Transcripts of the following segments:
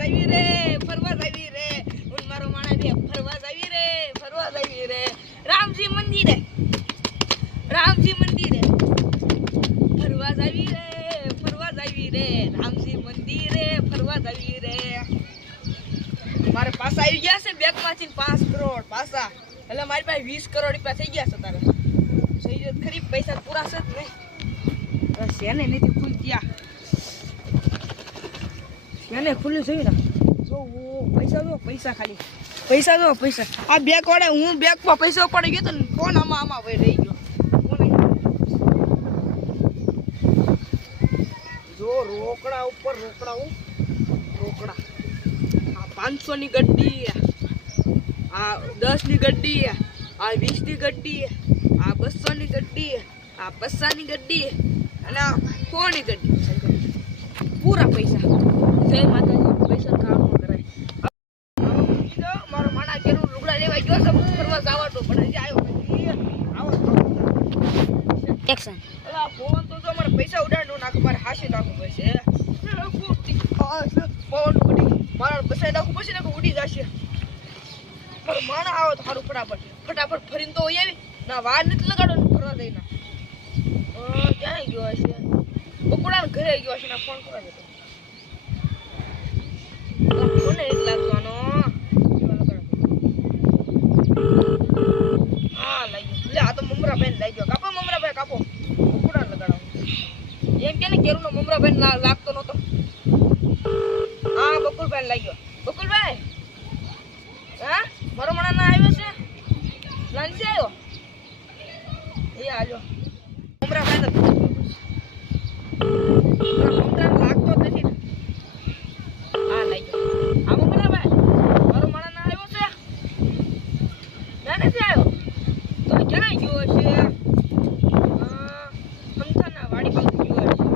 જાવી રે ફરવા જાવી રે હું મારો માણા દે ફરવા જાવી રે રામજી મંદિરે ફરવા જાવી રે રામજી મંદિરે ફરવા જાવી રે મારે પાસા આવી ગયા છે બેંક માંથી 5 કરોડ પાસા એટલે મારી પાસે 20 કરોડ રૂપિયા થઈ ગયા છે તારે સહી જ ખરી પૈસા પૂરા છે જ નહીં શેને નથી ખુલ ગયા શેને ખુલ્લું છે ને જો પૈસા ખાલી પૈસા આ બેંક વાળે હું બેંકમાં પૈસા પડી ગયો તો ને ફોન આમાં વહી રહી ગયો જો રોકડા ઉપર રોકડા આ 500 ની ગड्डी આ 10 ની ગड्डी આ 20 ની ગड्डी આ 200 ની ગड्डी આ 50 ની ગड्डी અને આ 100 ની ગड्डी પૂરા પૈસા જય માતાજી પૈસા કામ ન કરાય મારો માણા કેરું લુગડા લેવા ગયો છે ફરવા જવા તો પણ હજી આવ્યો નથી આવો એક્શન અલા ફોન તો મારે પૈસા ઉડાડનો નાખ મારે હાસી નાખવું પડશે ફોન ઉડી મારા બસાઈ નાખવું પડશે ને ઉડી જશે પણ માણા આવો તો સારું ફટાફટ ફરીને તો આવી ના વાર નથી લગાડો ને ફરવા દઈ ના ક્યાં ગયો હશે બકુડા ઘરે ગયો હશે ના ફોન કરવા જતો ફોન એક લાગવાનો હા લાગ્યો લે આ તો મમરા બેન લાગ્યો કાપો મમરા ભાઈ કાપો બકુડા લગાડો એમ કે ને કેરું નો મમરા બેન લાગતો નતો હા બકુલભાઈ લાગ્યો બકુલભાઈ હા મારો મણા ના આવ્યો છે લાંચી આવ્યો એ આજો મમરા ભાઈ મમરા લાગતો નથી હા લાગ્યો આ મમરા ભાઈ મારો મણા ના આવ્યો છે ના નથી આવ્યો તો ક્યાં ગયો છે અમથાના વાડી બાજુ ગયો છે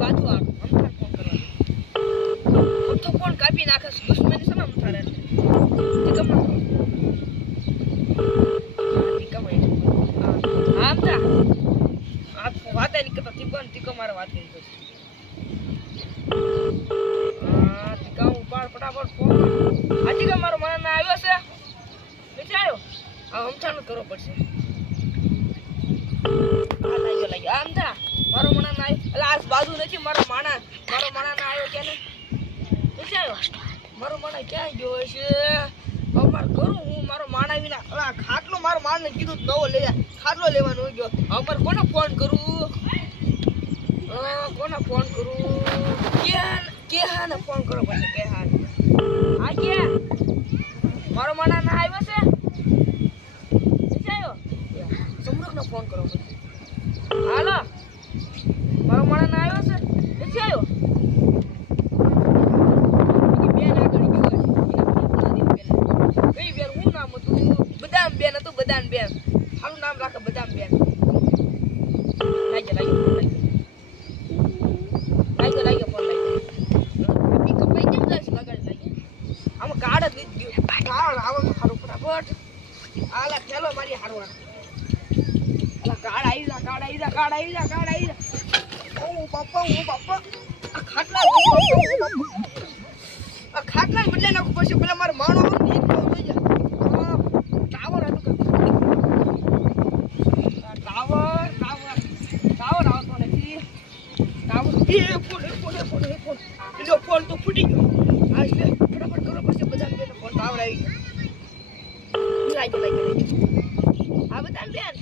બાજુ આવ અમથા ફોન કરવા તો ફોન કાપી નાખે દુશ્મની છે ને અમથારે વાત નહીં કરતો તીકો મારે વાત કરી તીકા ઉપાડ ફટાફટ ફોન હાજી કે મારો મને ના આવ્યો છે નથી આવ્યો આ અમથાનું કરવો પડશે આ લાગ્યો અમથા મારો મને ના આવ્યો એટલે આ બાજુ નથી મારો માણા ના આવ્યો કે નથી આવ્યો મારો માણા ક્યાં ગયો છે અમાર કરું હું મારો માણા વિના ખાટલો મારો માણને કીધું નવો લઈ ખાટલો લેવાનો ગયો અમાર કોને ફોન કરું કેહાને ફોન કરો પછી કેહાન હા કે મારો માણા ના આવ્યો છે નથી આવ્યો સમૃખને ફોન કરો પછી હાલો મારો માણા ના આવ્યો છે નથી આવ્યો બદામ બેન સારું નામ રાખે બદામ બેન લાગ્યો ફોન લાગ્યો કપાઈ કેમ જાય લગાડી લાગ્યો આમાં કાર્ડ જ લીધી ગયું કાર્ડ આવો તો સારું ફટાફટ આલા ચાલો મારી હારવા આલા કાર્ડ આવી જા ઓ બાપા આ ખાટલા બદલે નાખું પછી પેલા મારે માણો નીચ થઈ જાય ટાવર હતું ટાવર આવતો નથી ટાવર ફોન તો ફૂટી ગયો આ એટલે ફટાફટ કરો પછી બધા ફોન ટાવર આવી ગયો લાગ્યો આ બધા બેન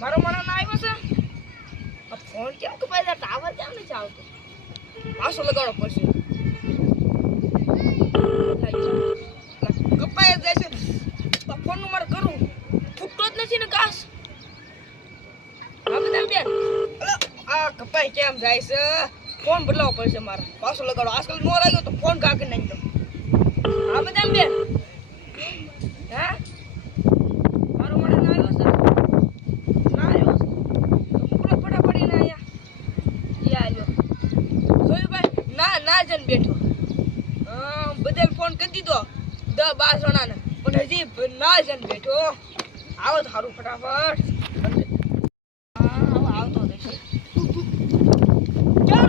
મારો મારો ના આવ્યો છે આ ફોન કેમ કપાઈ જાય ટાવર કેમ નથી આવતો પાછો લગાડવો પડશે કપાઈ જાય છે ફોન નું મારે કરું ફૂટતો જ નથી ને ઘાસ હા બધા બેન આ કપાઈ કેમ જાય છે ફોન બદલાવો પડશે મારે પાછો લગાડો આજકાલ નો લાગ્યો તો ફોન કાકી નાખી દો હા બધા બેન હા મારો મને ના આવ્યો છે ના આવ્યો મોકલો ફટાફટ એને અહીંયા આવ્યો જોયું ભાઈ ના જન બેઠો બદલ ફોન કરી દીધો 10-12 જણાને પણ હજી ના જન બેઠો આવો તો સારું ફટાફટ આવતો દેશે ક્યાં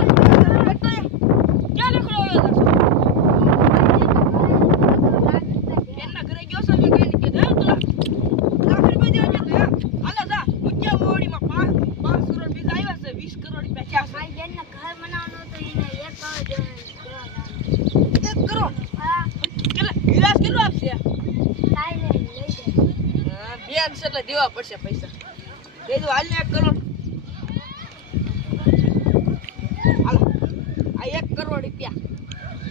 પડશે એટલે દેવા પડશે પૈસા. દેજો હાલ ને 1 કરોડ. હાલો આ 1 કરોડ રૂપિયા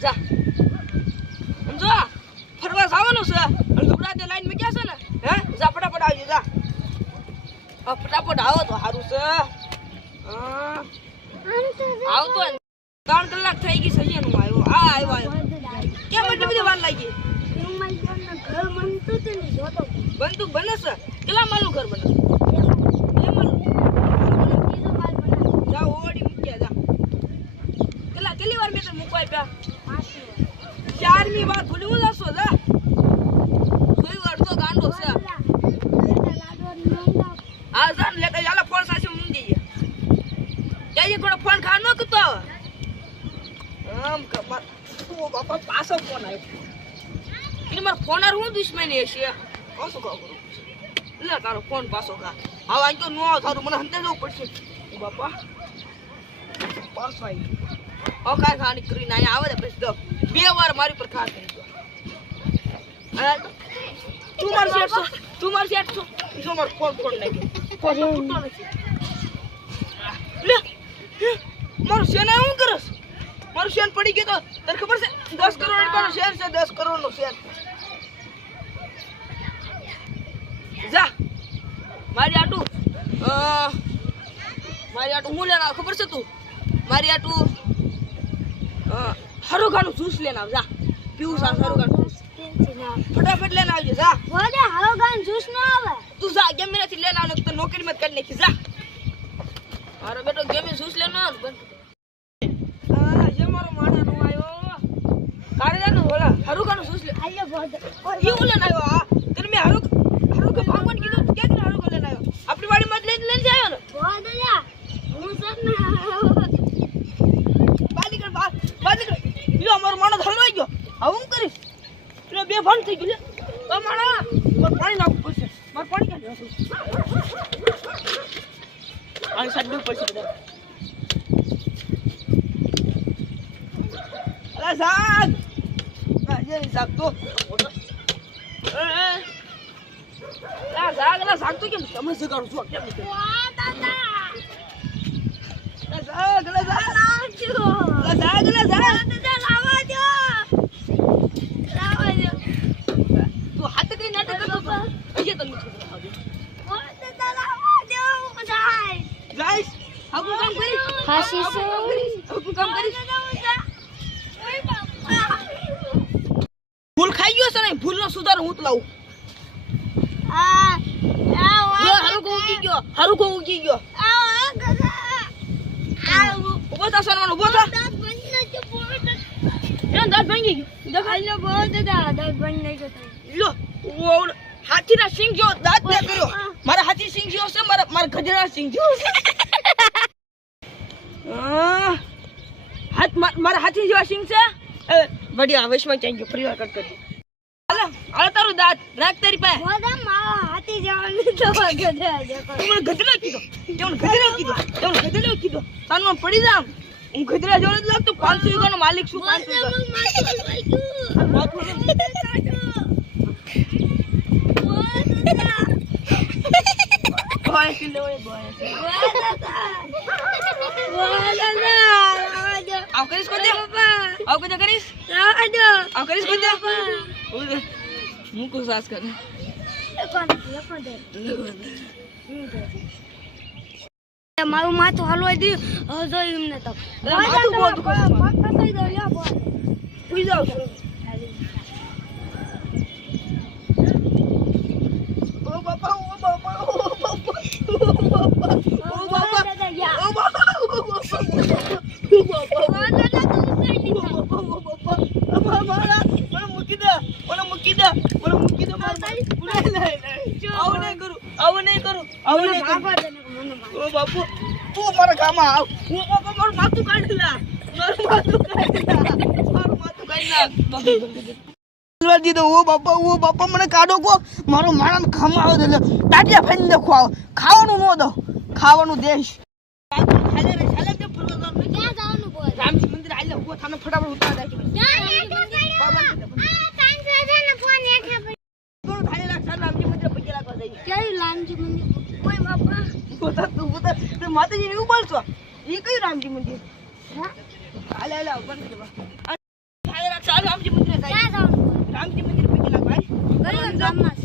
જા. સમજો ફરવા જવાનું છે અને લુગડા લાઈન માં ગયા છે ને હે જા ફટાફટ આવજો જા. ફટાફટ આવો તો સારું છે. આવતો 3 કલાક થઈ ગઈ સજી નું આવ્યો. આવ્યો કેમ એટલી બધી વાર લાગી? બનતું બને છે. કેટલા માલનું ઘર બને? 2 માલનું. જા ઓડી મૂક્યા જા. કેટલી વાર મેં તને મૂકવા આપ્યા? 4મી વાર ભૂલી હું જશો જા. કોઈ અડધો ગાંડો છે. હા જા ને લેતા ચાલો ફોન સાચી મૂકી દઈએ. ત્યાં થોડો ફોન ખા ન કરતો આમ કમર. ઓ બાપા પાછો ફોન આવ્યો. એને મારો ફોન આર હું દુશ્મની હશે. પાછો ખા કરું લે તારો ફોન પાછો ખા. હવે આ તો નો થારું મને હંતે જવું પડશે. બાપા પાછો આવી ઓકા ખાની કરીને અહીંયા આવે ને પછી 2 વાર મારી પર ખા કરી દો. તું માર શેઠ છો જો મારો ફોન નાખ્યો. ફોન ફૂટતો નથી. લે મારો શેન હું કરસ? મારું શેન પડી ગયો તો તને ખબર છે 10 કરોડ રૂપિયાનો શેર છે. 10 કરોડનો શેર. જા મારી આટું હું લેના ખબર છે તું? મારી આટું હરોગાનું જ્યુસ લેના આવ જા. પીવું સા હરોગાનું ફટાફટ લેના આવજે જા. બોલે હરોગાનું જ્યુસ ન આવે. તું જા ગમે નથી લેના આવને તો નોકરી મત કરી નાખી જા. મારો બેટો ગમે જ્યુસ લેના આવ બંધ. જે મારો માણા નો આવ્યો કારેલાનો ઓલા હરોગાનું જ્યુસ લે. આલે બોલ ઈ ઓલે આવ્યો. આ તને મે હરોગા ભાગવાન કીધું કે હરોગા લેના આવ્યો. આપણી વાડી માં લઈને આવ્યો ને. બોલ દયા હું સર ને બાદી કર લ્યો અમારો માણસ હલવાઈ ગયો. હવે હું કરીશ? લ્યો 2 ભાન થઈ ગયું લે. ઓ માણા મારે પાણી નાખવું પડશે. મારે પાણી ક્યાં લેવું? આની સાડવું પડશે બધા. અલા સાગ આ જે સાગ તો સાગ તો કેમ તમે જગાડું છું કેમ નહીં? વાહ દાદા સાગ લાવજો. દાદા લાવા દો. તું હાથ કઈ નાટક કરતો હજી તને દાદા લાવા દો. બધાય ગાઈસ આપું કામ કરી હાસી સો આપું કામ કરી ભૂલ ખાઈ ગયો છે ને ભૂલનો સુધાર હું જ લાવું. હારું કો ઉગી ગયો. ઉભો થા સોનવાનો ઉભો થા. દાંત ભાંગી ગયો. દેખાઈ લો બહુ દાદા દાંત ભાંગી ગયો. લો હાથીના સિંગ જેવો દાંત ને કર્યો. મારા હાથી સિંગ જેવો છે. મારા ગધેડા સિંગ જેવો છે. મારા હાથી જેવા સિંગ છે. વડી આવેશમાં ક્યાં ગયો? ફરીવાર કટ કરી હાલ તારું દાંત રાખ તારી પાસે. બોદા મારા હાથી જવાનું તો ગધેડા દેખો. તું મને ગધેડા કીધો. તાનું પડી જા. હું ગધેડા જેવો નથી લાગતો. 500 વીઘાનો માલિક છું. 500 આવ કરીશ કોદે? આવ કોદે કરીશ? આવ કરીશ કોદે? મૂકું સાસ કરે. મારું માથું હલવાઈ દે હજો એમને તો માથું બહુ દુખે છે મારું. કસાઈ દો લ્યો બોલ સુઈ જાવ છું. ઓ બાપા ઓ બાપા ઓ બાપા ઓ બાપા ઓ બાપા દાદા યા ઓ બાપા ઓ બાપા દાદા તું સહી મારા મને મૂકી દે મારા આવું નહીં કરું ઓ બાપુ તું મારા ગામમાં આવ. ઓ બાપા મારું માથું કાઢી લે. દીધો. ઓ બાપા મને કાઢો કો. મારો માણસ ખામાં આવે એટલે ટાટિયા ફેંકી નાખો. આવે ખાવાનું ન દો. ખાવાનું દેશ ક્યાં જવાનું બોલ રામજી મંદિર આલે ઉભો થાને ફટાફટ ઉતાર દે. રામજી મંદિર પગે લાગવા જઈએ ક્યાં તો માતાજીને એવું બોલશો એ કયું રામજી મંદિર હા હાલે હાલે બંધ કરી દો ચાલો રામજી મંદિર ક્યાં જવાનું રામજી મંદિર પૈકી લાગ ભાઈ કયું ગામમાં